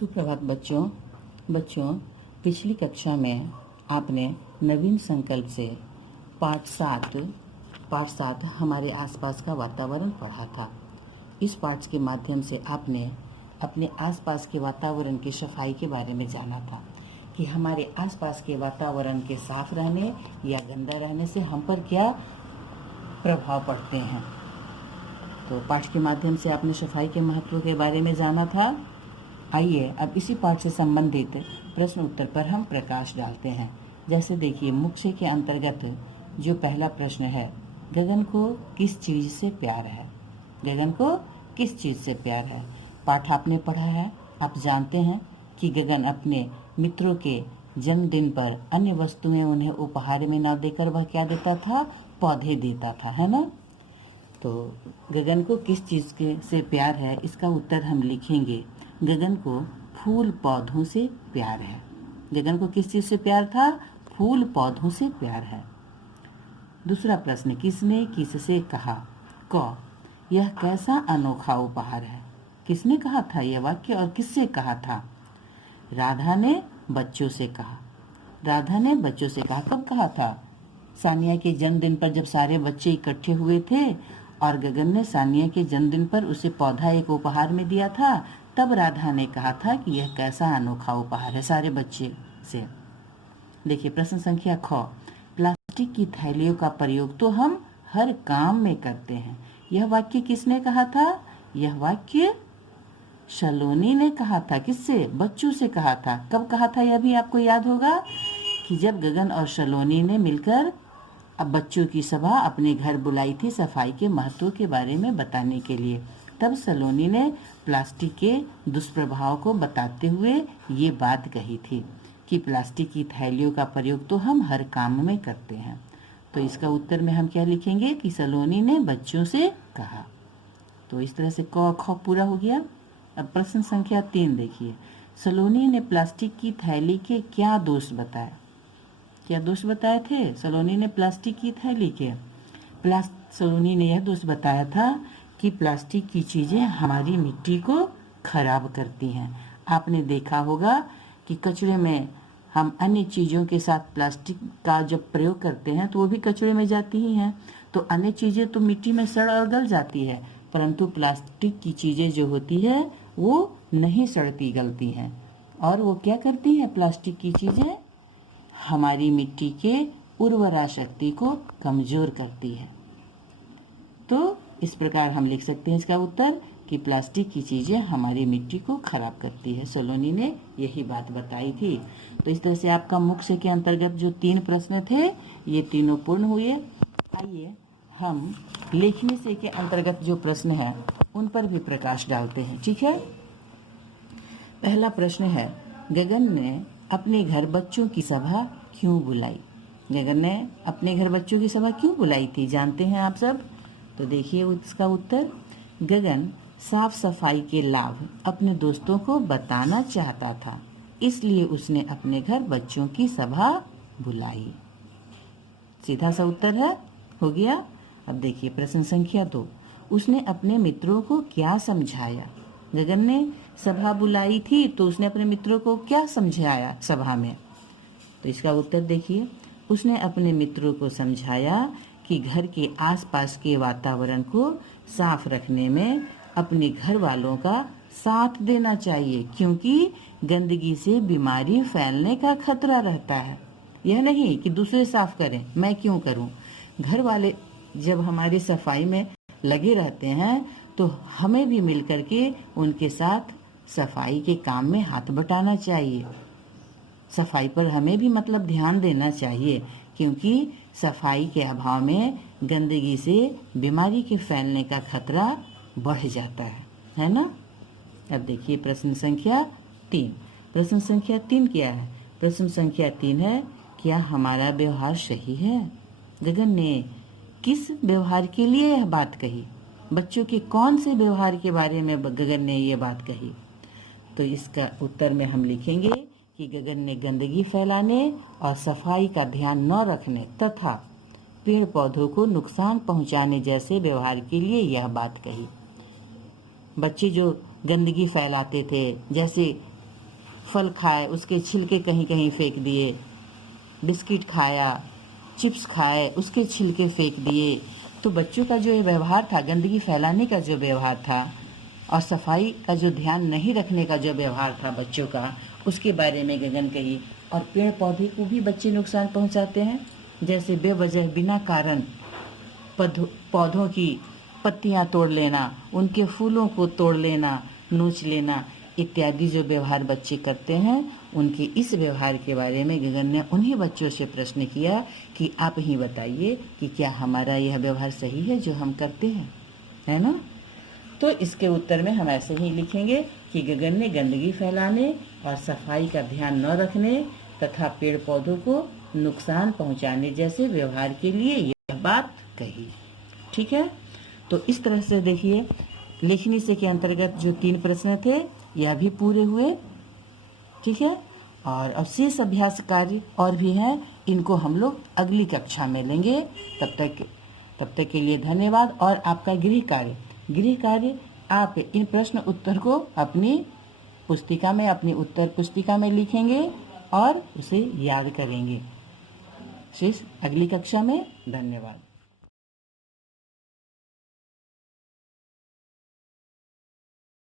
सुप्रभात बच्चों। पिछली कक्षा में आपने नवीन संकल्प से पाठ सात हमारे आसपास का वातावरण पढ़ा था। इस पाठ के माध्यम से आपने अपने आसपास के वातावरण की सफाई के बारे में जाना था कि हमारे आसपास के वातावरण के साफ रहने या गंदा रहने से हम पर क्या प्रभाव पड़ते हैं। तो पाठ के माध्यम से आपने सफाई के महत्व के बारे में जाना था। आइए अब इसी पाठ से संबंधित प्रश्न उत्तर पर हम प्रकाश डालते हैं। जैसे देखिए, मुख्य के अंतर्गत जो पहला प्रश्न है, गगन को किस चीज़ से प्यार है। गगन को किस चीज़ से प्यार है। पाठ आपने पढ़ा है, आप जानते हैं कि गगन अपने मित्रों के जन्मदिन पर अन्य वस्तुएं उन्हें उपहार में न देकर वह क्या देता था, पौधे देता था, है ना। तो गगन को किस चीज़ के से प्यार है, इसका उत्तर हम लिखेंगे, गगन को फूल पौधों से प्यार है। गगन को किस चीज़ से प्यार था, फूल पौधों से प्यार है। दूसरा प्रश्न, किसने किससे कहा। क, यह कैसा अनोखा उपहार है। किसने कहा था यह वाक्य और किससे कहा था। राधा ने बच्चों से कहा। राधा ने बच्चों से कहा, कब कहा था। सानिया के जन्मदिन पर जब सारे बच्चे इकट्ठे हुए थे और गगन ने सानिया के जन्मदिन पर उसे पौधा एक उपहार में दिया था, तब राधा ने कहा था कि यह कैसा अनोखा उपहार है सारे बच्चे से। देखिए प्रश्न संख्या ख, प्लास्टिक की थैलियों का प्रयोग तो हम हर काम में करते हैं। यह वाक्य किसने कहा था। यह वाक्य सलोनी ने कहा था। किससे, बच्चों से कहा था। कब कहा था यह भी आपको याद होगा कि जब गगन और सलोनी ने मिलकर अब बच्चों की सभा अपने घर बुलाई थी सफाई के महत्व के बारे में बताने के लिए। तब सलोनी ने प्लास्टिक के दुष्प्रभाव को बताते हुए ये बात कही थी कि प्लास्टिक की थैलियों का प्रयोग तो हम हर काम में करते हैं। तो इसका उत्तर में हम क्या लिखेंगे कि सलोनी ने बच्चों से कहा। तो इस तरह से क ख पूरा हो गया। अब प्रश्न संख्या 3 देखिए, सलोनी ने प्लास्टिक की थैली के क्या दोष बताए। क्या दोष बताए थे सलोनी ने प्लास्टिक की थैली के। सलोनी ने यह दोष बताया था कि प्लास्टिक की चीज़ें हमारी मिट्टी को खराब करती हैं। आपने देखा होगा कि कचरे में हम अन्य चीज़ों के साथ प्लास्टिक का जब प्रयोग करते हैं तो वो भी कचरे में जाती ही हैं। तो अन्य चीज़ें तो मिट्टी में सड़ और गल जाती है, परंतु प्लास्टिक की चीज़ें जो होती है वो नहीं सड़ती गलती हैं। और वो क्या करती हैं, प्लास्टिक की चीज़ें हमारी मिट्टी के उर्वरा शक्ति को कमज़ोर करती है। तो इस प्रकार हम लिख सकते हैं इसका उत्तर कि प्लास्टिक की चीज़ें हमारी मिट्टी को खराब करती है। सलोनी ने यही बात बताई थी। तो इस तरह से आपका मुख्य के अंतर्गत जो 3 प्रश्न थे ये तीनों पूर्ण हुए। आइए हम लेखनी से के अंतर्गत जो प्रश्न है उन पर भी प्रकाश डालते हैं, ठीक है। पहला प्रश्न है, गगन ने अपने घर बच्चों की सभा क्यों बुलाई। गगन ने अपने घर बच्चों की सभा क्यों बुलाई थी, जानते हैं आप सब। तो देखिए इसका उत्तर, गगन साफ सफाई के लाभ अपने दोस्तों को बताना चाहता था, इसलिए उसने अपने घर बच्चों की सभा बुलाई। सीधा सा उत्तर है, हो गया। अब देखिए प्रश्न संख्या 2, उसने अपने मित्रों को क्या समझाया। गगन ने सभा बुलाई थी तो उसने अपने मित्रों को क्या समझाया सभा में। तो इसका उत्तर देखिए, उसने अपने मित्रों को समझाया कि घर के आसपास के वातावरण को साफ रखने में अपने घर वालों का साथ देना चाहिए, क्योंकि गंदगी से बीमारी फैलने का खतरा रहता है। यह नहीं कि दूसरे साफ करें, मैं क्यों करूं। घर वाले जब हमारी सफाई में लगे रहते हैं तो हमें भी मिलकर के उनके साथ सफाई के काम में हाथ बटाना चाहिए। सफाई पर हमें भी मतलब ध्यान देना चाहिए, क्योंकि सफाई के अभाव में गंदगी से बीमारी के फैलने का खतरा बढ़ जाता है ना। अब देखिए प्रश्न संख्या 3। प्रश्न संख्या 3 क्या है। प्रश्न संख्या 3 है, क्या हमारा व्यवहार सही है। गगन ने किस व्यवहार के लिए यह बात कही। बच्चों के कौन से व्यवहार के बारे में गगन ने यह बात कही। तो इसका उत्तर में हम लिखेंगे कि गगन ने गंदगी फैलाने और सफाई का ध्यान न रखने तथा पेड़ पौधों को नुकसान पहुंचाने जैसे व्यवहार के लिए यह बात कही। बच्चे जो गंदगी फैलाते थे, जैसे फल खाए उसके छिलके कहीं कहीं फेंक दिए, बिस्किट खाया, चिप्स खाए उसके छिलके फेंक दिए। तो बच्चों का जो ये व्यवहार था, गंदगी फैलाने का जो व्यवहार था और सफाई का जो ध्यान नहीं रखने का जो व्यवहार था बच्चों का, उसके बारे में गगन कही। और पेड़ पौधे को भी बच्चे नुकसान पहुंचाते हैं, जैसे बेवजह बिना कारण पौधों की पत्तियां तोड़ लेना, उनके फूलों को तोड़ लेना, नोच लेना इत्यादि जो व्यवहार बच्चे करते हैं, उनके इस व्यवहार के बारे में गगन ने उन्हीं बच्चों से प्रश्न किया कि आप ही बताइए कि क्या हमारा यह व्यवहार सही है जो हम करते हैं, है ना। तो इसके उत्तर में हम ऐसे ही लिखेंगे कि गगन ने गंदगी फैलाने और सफाई का ध्यान न रखने तथा पेड़ पौधों को नुकसान पहुंचाने जैसे व्यवहार के लिए यह बात कही। ठीक है, तो इस तरह से देखिए लेखनी से के अंतर्गत जो 3 प्रश्न थे यह भी पूरे हुए। ठीक है, और अब शेष अभ्यास कार्य और भी हैं, इनको हम लोग अगली कक्षा में लेंगे। तब तक के लिए धन्यवाद। और आपका गृह कार्य आप इन प्रश्न उत्तर को अपनी पुस्तिका में, अपनी उत्तर पुस्तिका में लिखेंगे और उसे याद करेंगे। शेष अगली कक्षा में। धन्यवाद।